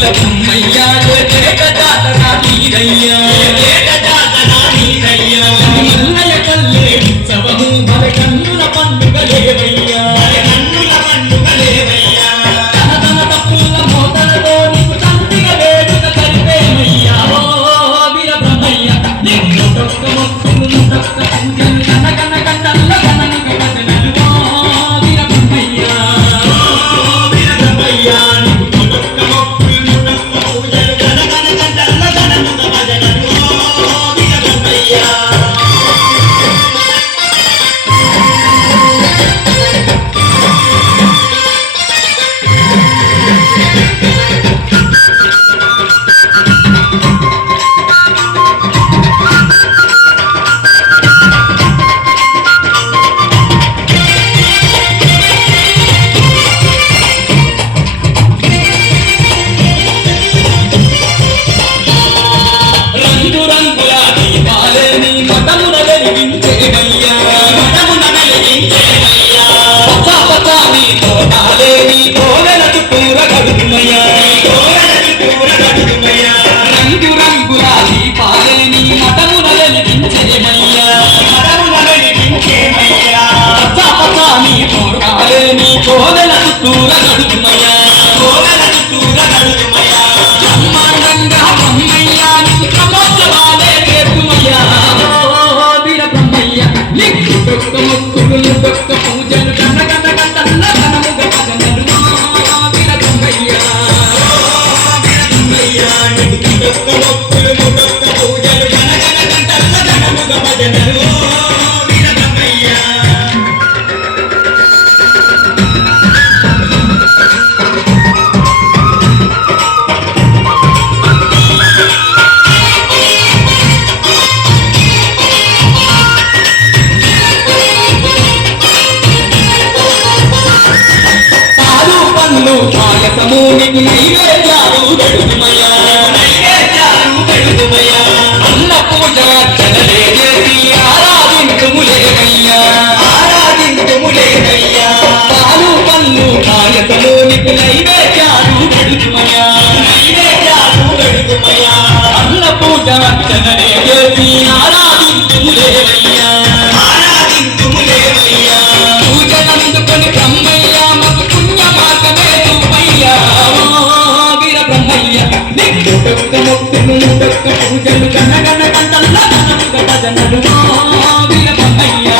బ్రహ్మయ్యా నీరయ్యా మల్లయ్య కల్లే ఉత్సవము మన కన్నుల పండుగ లేవయ్యా తన తన తప్పుల మోతలతో నీకు తండ్రిగా వేడుక కలిపేమయ్యా ఓ వీర బ్రహ్మయ్య నిన్ను డొక్క మొక్కులు డొక్క పూజలు కనకన కంటల్ల కనని విభజనలు ఓ వీర బ్రహ్మయ్య నీకు డొక్క మొక్కులు డొక్క పూజలు కనకన కంటల్ల కనని విభజనలు ఓ వీర బ్రహ్మయ్య నీకు నైవేద్యాలు పెడుతుమయ్యా అన్న పూజ చదలే చేసి ఆరాధించుములేవయ్యా పాలు పళ్ళు పాయసము నీకు నైవేద్యాలు పెడుతుమయ్యా అన్న పూజ చదలే చేసి ఆరాధించుములేవయ్యా పూజలందుకొని బ్రహ్మయ్యా మాకు పుణ్యమార్గమే చూపయ్యా వీర బ్రహ్మయ్య నీకు డొక్క మొక్కులు డొక్క పూజలు కనగన కంటల్ల కనముగ భజనలు వీర బ్రహ్మయ్య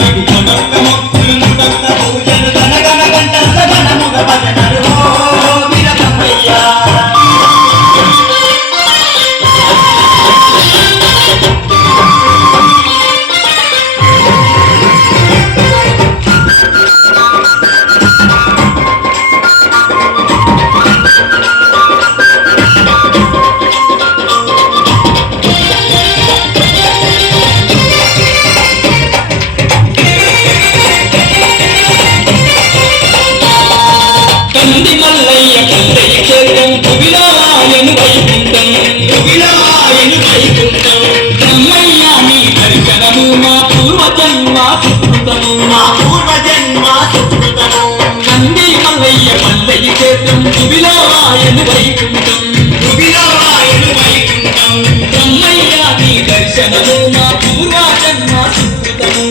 నీకు డొక్క మొక్కులు డొక్క పూజలు కనగన కంటల్ల కనముగ భజనలు వీర బ్రహ్మయ్య మల్లయ్య కల్లయ్య చేతం భువిలో ఆయన వైకుంఠం బ్రహ్మయ్య నీ దర్శనము మా పూర్వజన్మ సుకృతము నంది మల్లయ్య మల్లయ్య చేతం భువిలో ఆయన వైకుంఠం బ్రహ్మయ్య నీ దర్శనము మా పూర్వజన్మ సుకృతము